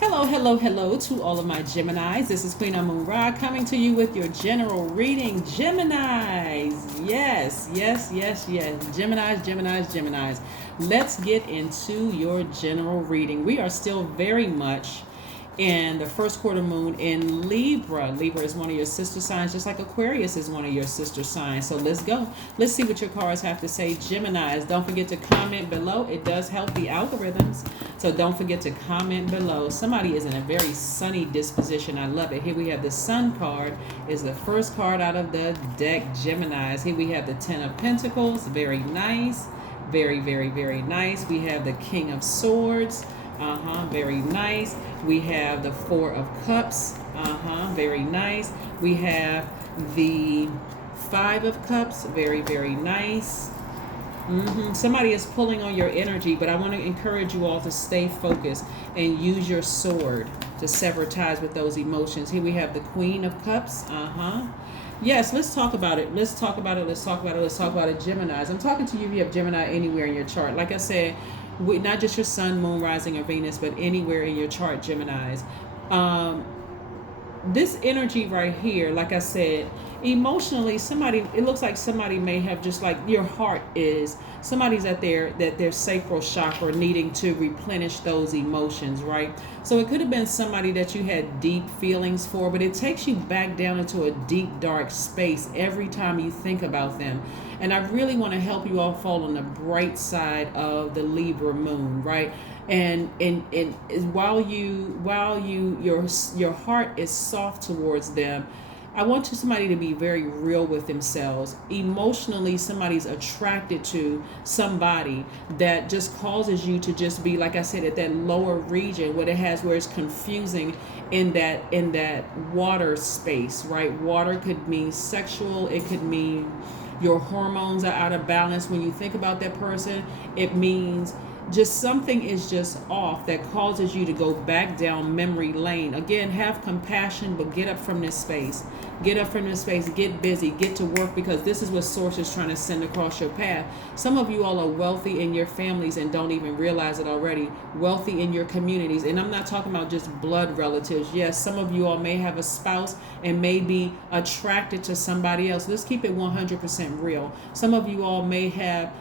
Hello, hello, hello to all of my Geminis. This is Queen Amun Ra coming to you with your general reading. Geminis. Yes, yes, yes, yes. Geminis, Geminis, Geminis. Let's get into your general reading. We are still very much in the first quarter moon in Libra. Libra is one of your sister signs, just like Aquarius is one of your sister signs. So let's go. Let's see what your cards have to say. Geminis, don't forget to comment below. It does help the algorithms. So don't forget to comment below. Somebody is in a very sunny disposition. I love it. Here we have the Sun card. Is the first card out of the deck, Geminis. Here we have the Ten of Pentacles. Very nice. Very, very, very nice. We have the King of Swords. Very nice. We have the Four of Cups. Very nice. We have the Five of Cups. Very, very nice. Somebody is pulling on your energy, but I want to encourage you all to stay focused and use your sword to sever ties with those emotions. Here we have the Queen of Cups. Yes, let's talk about it. Let's talk about it. Let's talk about it. Let's talk about it. Geminis. I'm talking to you if you have Gemini anywhere in your chart. Like I said, not just your sun, moon, rising, or Venus, but anywhere in your chart, Geminis. This energy right here, like I said, emotionally, it looks like somebody may have, just like your heart is, somebody's at their sacral chakra needing to replenish those emotions, right? So it could have been somebody that you had deep feelings for, but it takes you back down into a deep, dark space every time you think about them. And I really want to help you all fall on the bright side of the Libra moon, right? And while your heart is soft towards them, I want somebody to be very real with themselves. Emotionally, somebody's attracted to somebody that just causes you to just be, like I said, at that lower region where it's confusing in that water space, right? Water could mean sexual, it could mean your hormones are out of balance. When you think about that person, it means just something is just off that causes you to go back down memory lane. Again, have compassion, but get up from this space. Get up from this space, get busy, get to work, because this is what Source is trying to send across your path. Some of you all are wealthy in your families and don't even realize it already. Wealthy in your communities. And I'm not talking about just blood relatives. Yes, some of you all may have a spouse and may be attracted to somebody else. Let's keep it 100% real. Some of you all may have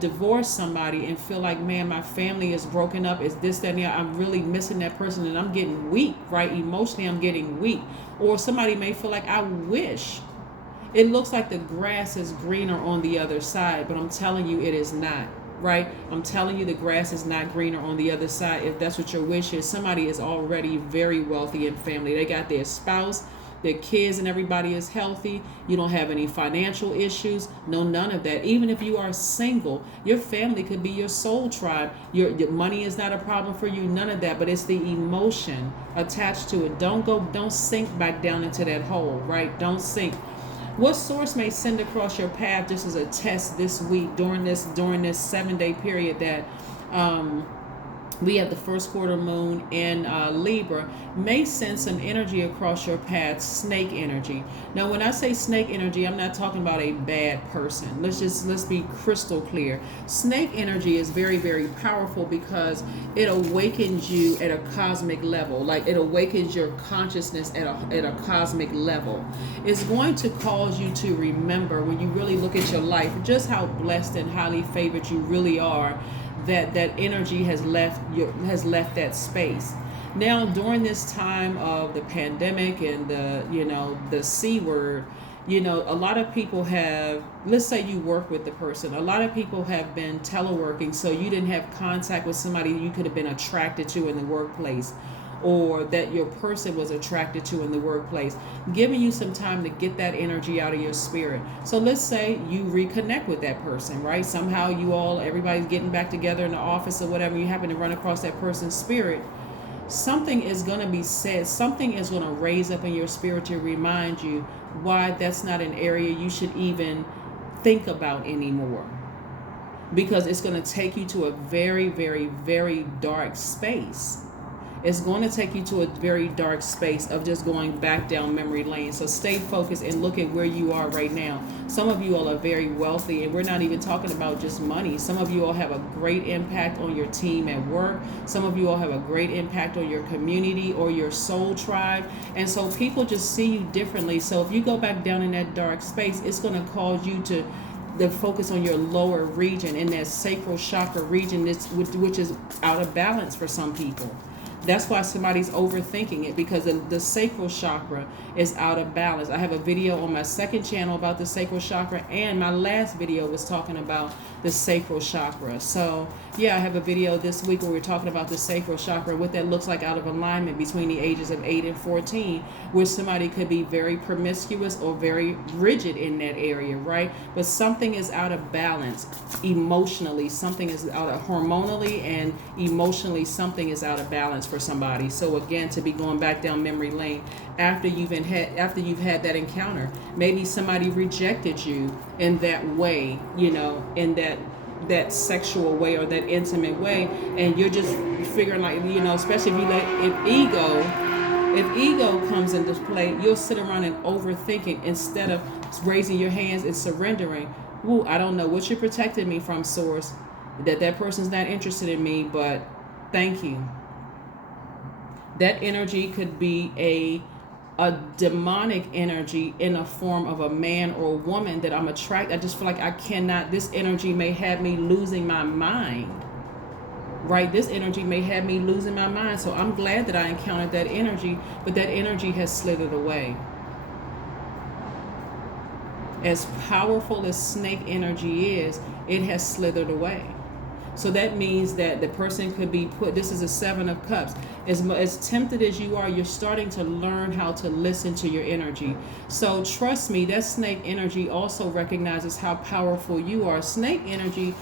divorce somebody and feel like, man, my family is broken up, is this, that, and the other. I'm really missing that person and I'm getting weak, right? Emotionally, I'm getting weak. Or somebody may feel like, I wish it looks like the grass is greener on the other side, but I'm telling you, it is not, right? I'm telling you, the grass is not greener on the other side. If that's what your wish is, somebody is already very wealthy in family. They got their spouse, their kids, and everybody is healthy. You don't have any financial issues. No, none of that. Even if you are single, your family could be your soul tribe. Your money is not a problem for you. None of that. But it's the emotion attached to it. Don't sink back down into that hole, right? Don't sink. What Source may send across your path just as a test this week during this 7-day period that we have the first quarter moon in Libra, may send some energy across your path, snake energy. Now, when I say snake energy, I'm not talking about a bad person. Let's be crystal clear. Snake energy is very, very powerful because it awakens you at a cosmic level. Like, it awakens your consciousness at a cosmic level. It's going to cause you to remember, when you really look at your life, just how blessed and highly favored you really are. That energy has left that space. Now, during this time of the pandemic and the C word, a lot of people have, let's say you work with the person, a lot of people have been teleworking, so you didn't have contact with somebody you could have been attracted to in the workplace, or that your person was attracted to in the workplace, giving you some time to get that energy out of your spirit. So let's say you reconnect with that person, right? Somehow everybody's getting back together in the office or whatever, you happen to run across that person's spirit. Something is going to be said, something is going to raise up in your spirit to remind you why that's not an area you should even think about anymore. Because it's going to take you to a very, very, very dark space. it's going to take you to a very dark space of just going back down memory lane. So stay focused and look at where you are right now. Some of you all are very wealthy, and we're not even talking about just money. Some of you all have a great impact on your team at work. Some of you all have a great impact on your community or your soul tribe. And so people just see you differently. So if you go back down in that dark space, it's going to cause you to focus on your lower region, in that sacral chakra region, which is out of balance for some people. That's why somebody's overthinking it, because the sacral chakra is out of balance. I have a video on my second channel about the sacral chakra, and my last video was talking about the sacral chakra. So yeah, I have a video this week where we're talking about the sacral chakra, what that looks like out of alignment between the ages of 8 and 14, where somebody could be very promiscuous or very rigid in that area, right? But something is out of balance emotionally, something is out of hormonally and emotionally, something is out of balance for somebody. So again, to be going back down memory lane after you've had that encounter, maybe somebody rejected you in that way, in that sexual way or that intimate way, and you're just figuring, like, especially if ego comes into play, you'll sit around and overthinking instead of raising your hands and surrendering. Ooh, I don't know what you're protecting me from, source, that person's not interested in me, but thank you. That energy could be a demonic energy in a form of a man or a woman that I'm attracted. I just feel like I cannot, this energy may have me losing my mind, right? This energy may have me losing my mind. So I'm glad that I encountered that energy, but that energy has slithered away. As powerful as snake energy is, it has slithered away. So that means that the person could be put, this is a 7 of Cups. As tempted as you are, you're starting to learn how to listen to your energy. So trust me, that snake energy also recognizes how powerful you are. Snake energy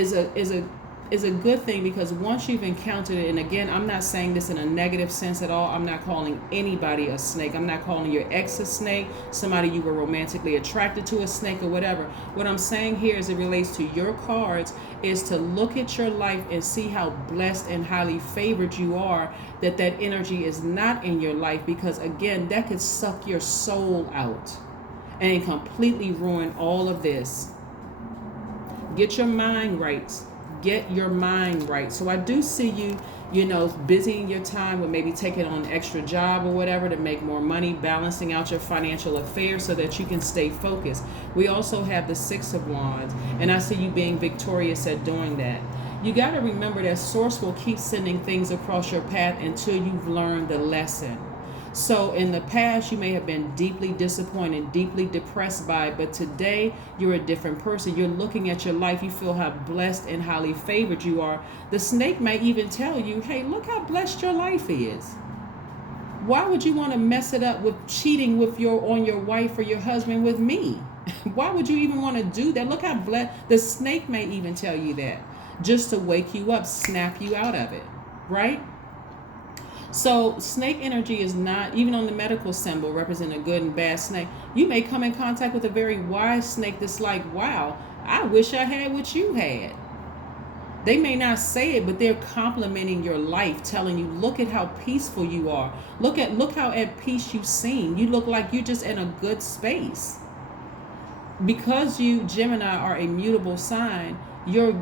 is a good thing, because once you've encountered it, and again, I'm not saying this in a negative sense at all. I'm not calling anybody a snake. I'm not calling your ex a snake, somebody you were romantically attracted to a snake, or whatever. What I'm saying here as it relates to your cards is to look at your life and see how blessed and highly favored you are, that energy is not in your life, because again, that could suck your soul out and completely ruin all of this. Get your mind right. Get your mind right. So I do see you, busying your time with maybe taking on an extra job or whatever to make more money, balancing out your financial affairs so that you can stay focused. We also have the 6 of Wands, and I see you being victorious at doing that. You got to remember that source will keep sending things across your path until you've learned the lesson. So in the past, you may have been deeply disappointed, deeply depressed by it, but today you're a different person. You're looking at your life. You feel how blessed and highly favored you are. The snake may even tell you, hey, look how blessed your life is. Why would you want to mess it up with cheating on your wife or your husband with me? Why would you even want to do that? Look how blessed. The snake may even tell you that just to wake you up, snap you out of it, right? So snake energy is not, even on the medical symbol, represent a good and bad snake. You may come in contact with a very wise snake that's like, wow, I wish I had what you had. They may not say it, but they're complimenting your life, telling you, look at how peaceful you are. Look how at peace you seem. You look like you're just in a good space. Because you, Gemini, are a mutable sign, your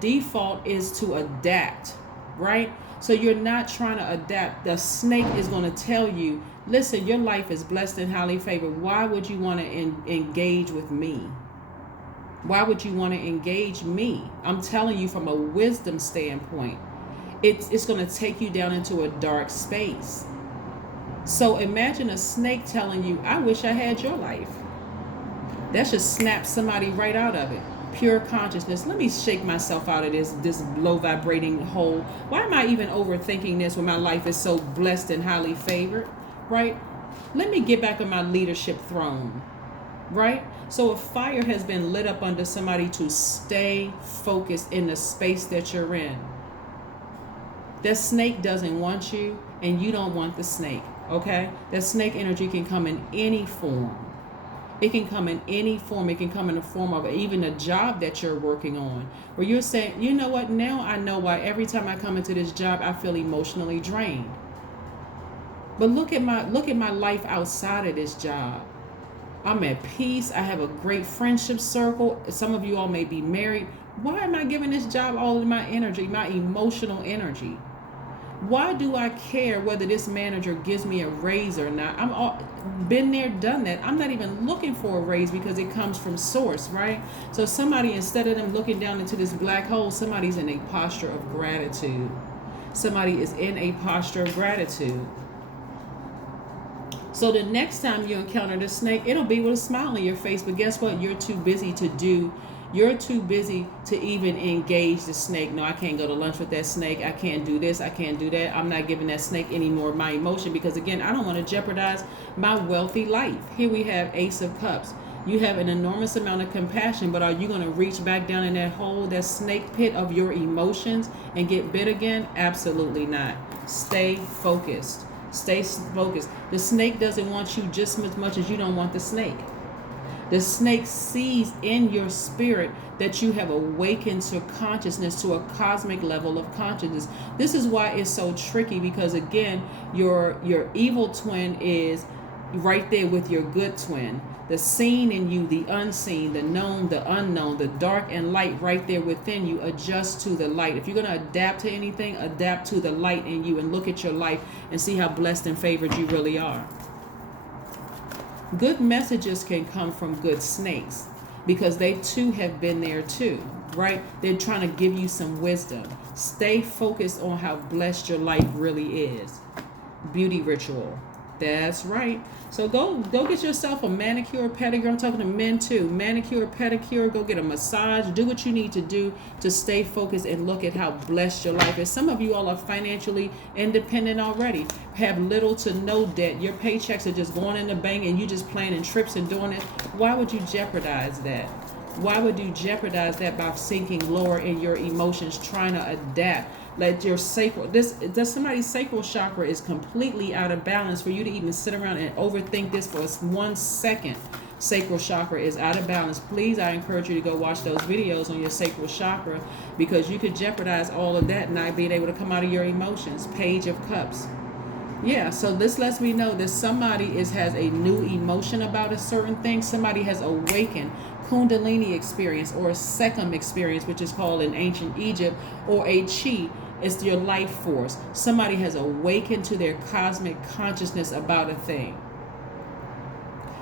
default is to adapt, right? So you're not trying to adapt. The snake is going to tell you, listen, your life is blessed and highly favored. Why would you want to engage with me? Why would you want to engage me? I'm telling you from a wisdom standpoint, it's going to take you down into a dark space. So imagine a snake telling you, I wish I had your life. That should snap somebody right out of it. Pure consciousness. Let me shake myself out of this low vibrating hole. Why am I even overthinking this when my life is so blessed and highly favored, right? Let me get back on my leadership throne, right? So a fire has been lit up under somebody to stay focused in the space that you're in. That snake doesn't want you, and you don't want the snake, okay? That snake energy can come in any form. It can come in any form. It can come in the form of even a job that you're working on, where you're saying, you know what, now I know why every time I come into this job, I feel emotionally drained. But look at my life outside of this job. I'm at peace. I have a great friendship circle. Some of you all may be married. Why am I giving this job all of my energy, my emotional energy? Why do I care whether this manager gives me a raise or not? Been there, done that. I'm not even looking for a raise because it comes from source, right? So somebody, instead of them looking down into this black hole, somebody's in a posture of gratitude. Somebody is in a posture of gratitude. So the next time you encounter the snake, it'll be with a smile on your face. But guess what? You're too busy to do. You're too busy to even engage the snake. No, I can't go to lunch with that snake. I can't do this. I can't do that. I'm not giving that snake any more of my emotion because, again, I don't want to jeopardize my wealthy life. Here we have Ace of Cups. You have an enormous amount of compassion, but are you going to reach back down in that hole, that snake pit of your emotions and get bit again? Absolutely not. Stay focused. Stay focused. The snake doesn't want you just as much as you don't want the snake. The snake sees in your spirit that you have awakened to consciousness, to a cosmic level of consciousness. This is why it's so tricky because, again, your evil twin is right there with your good twin. The seen in you, the unseen, the known, the unknown, the dark and light right there within you. Adjust to the light. If you're going to adapt to anything, adapt to the light in you and look at your life and see how blessed and favored you really are. Good messages can come from good snakes because they too have been there too, right? They're trying to give you some wisdom. Stay focused on how blessed your life really is. Beauty ritual. That's right. So go get yourself a manicure, pedicure. I'm talking to men too. Manicure, pedicure. Go get a massage. Do what you need to do to stay focused and look at how blessed your life is. Some of you all are financially independent already. Have little to no debt. Your paychecks are just going in the bank and you just planning trips and doing it. Why would you jeopardize that? Why would you jeopardize that by sinking lower in your emotions, trying to adapt? Like your sacral, somebody's sacral chakra is completely out of balance for you to even sit around and overthink this for 1 second. Sacral chakra is out of balance. Please, I encourage you to go watch those videos on your sacral chakra because you could jeopardize all of that not being able to come out of your emotions. Page of Cups. Yeah, so this lets me know that somebody has a new emotion about a certain thing. Somebody has awakened Kundalini experience or a Sekhem experience, which is called in ancient Egypt, or a Chi. It's your life force. Somebody has awakened to their cosmic consciousness about a thing.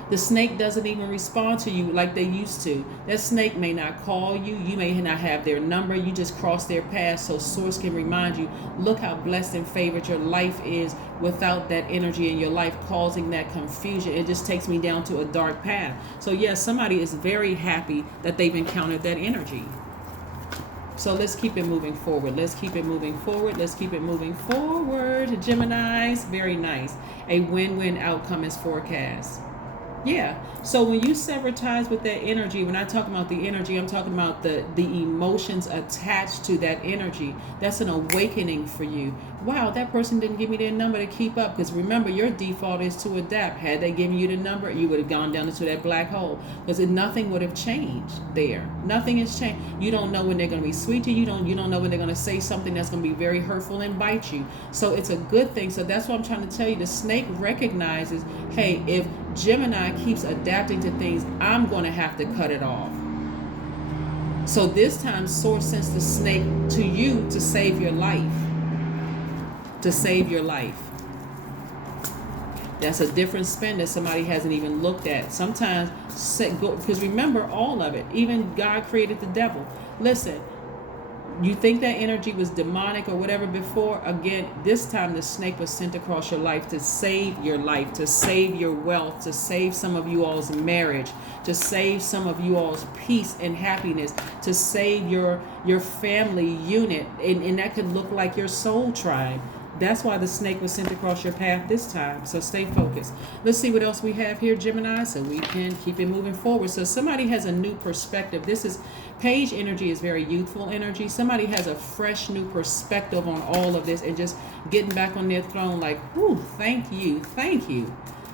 The snake doesn't even respond to you like they used to. That snake may not call you. You may not have their number. You just cross their path so source can remind you, look how blessed and favored your life is without that energy in your life causing that confusion. It just takes me down to a dark path. So yes, somebody is very happy that they've encountered that energy. So let's keep it moving forward. Let's keep it moving forward. Let's keep it moving forward. Geminis, very nice. A win-win outcome is forecast. Yeah. So when you sever ties with that energy, when I talk about the energy, I'm talking about the emotions attached to that energy. That's an awakening for you. Wow, that person didn't give me their number to keep up. Because remember, your default is to adapt. Had they given you the number, you would have gone down into that black hole. Because nothing would have changed there. Nothing has changed. You don't know when they're going to be sweet to you. You don't know when they're going to say something that's going to be very hurtful and bite you. So it's a good thing. So that's what I'm trying to tell you. The snake recognizes, hey, if Gemini keeps adapting to things, I'm going to have to cut it off. So this time, Source sends the snake to you to save your life. To save your life. That's a different spin that somebody hasn't even looked at. Sometimes, because remember all of it. Even God created the devil. Listen, you think that energy was demonic or whatever before? Again, this time the snake was sent across your life to save your life, to save your wealth, to save some of you all's marriage, to save some of you all's peace and happiness, to save your family unit. And that could look like your soul tribe. That's why the snake was sent across your path this time. So stay focused. Let's see what else we have here, Gemini, so we can keep it moving forward. So somebody has a new perspective. This is page energy, is very youthful energy. Somebody has a fresh new perspective on all of this and just getting back on their throne like, whew, thank you.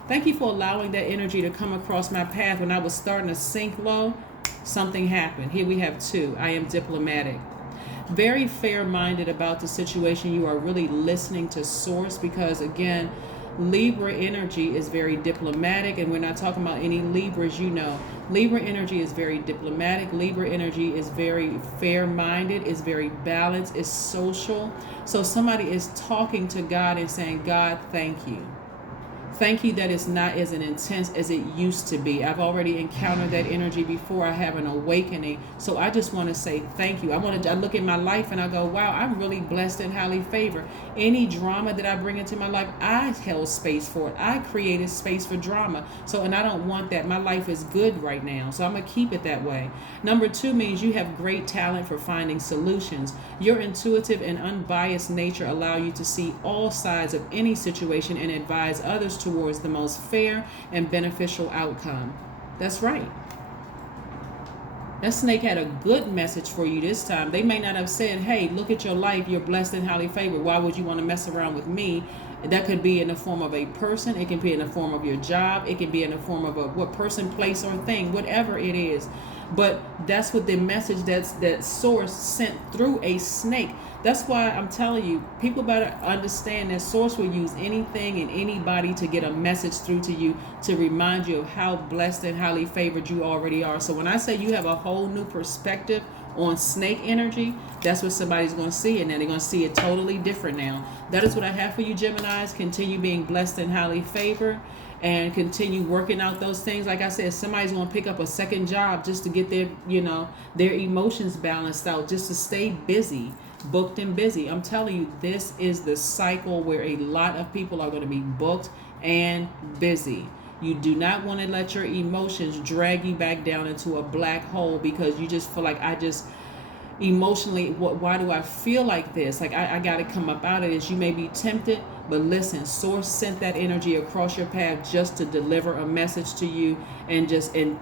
Thank you for allowing that energy to come across my path when I was starting to sink low. Something happened. Here we have 2. I am diplomatic. Very fair-minded about the situation. You are really listening to source because, again, Libra energy is very diplomatic, and we're not talking about any Libras, you know. Libra energy is very diplomatic. Libra energy is very fair-minded, is very balanced, is social. So somebody is talking to God and saying, God, thank you. Thank you that it's not as intense as it used to be. I've already encountered that energy before. I have an awakening. So I just want to say thank you. I look at my life and I go, wow, I'm really blessed and highly favored. Any drama that I bring into my life, I held space for it. I created space for drama. So, and I don't want that. My life is good right now. So I'm going to keep it that way. Number 2 means you have great talent for finding solutions. Your intuitive and unbiased nature allow you to see all sides of any situation and advise others towards the most fair and beneficial outcome. That's right. That snake had a good message for you this time. They may not have said, hey, look at your life. You're blessed and highly favored. Why would you want to mess around with me? That could be in the form of a person. It can be in the form of your job. It can be in the form of what person, place, or thing, whatever it is. But that's what the message that source sent through a snake. That's why I'm telling you, people better understand that source will use anything and anybody to get a message through to you to remind you of how blessed and highly favored you already are. So when I say you have a whole new perspective on snake energy, that's what somebody's going to see, and then they're going to see it totally different now. That is what I have for you, Geminis. Continue being blessed and highly favored, and continue working out those things. Like I said, somebody's going to pick up a second job just to get their emotions balanced out, just to stay busy, booked and busy. I'm telling you, this is the cycle where a lot of people are going to be booked and busy. You do not want to let your emotions drag you back down into a black hole because you just feel like, emotionally, why do I feel like this? Like I got to come up out of this. You may be tempted, but listen, source sent that energy across your path just to deliver a message to you, and just and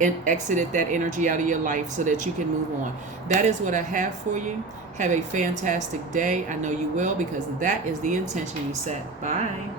exited that energy out of your life so that you can move on. That is what I have for you. Have a fantastic day. I know you will, because that is the intention you set. Bye.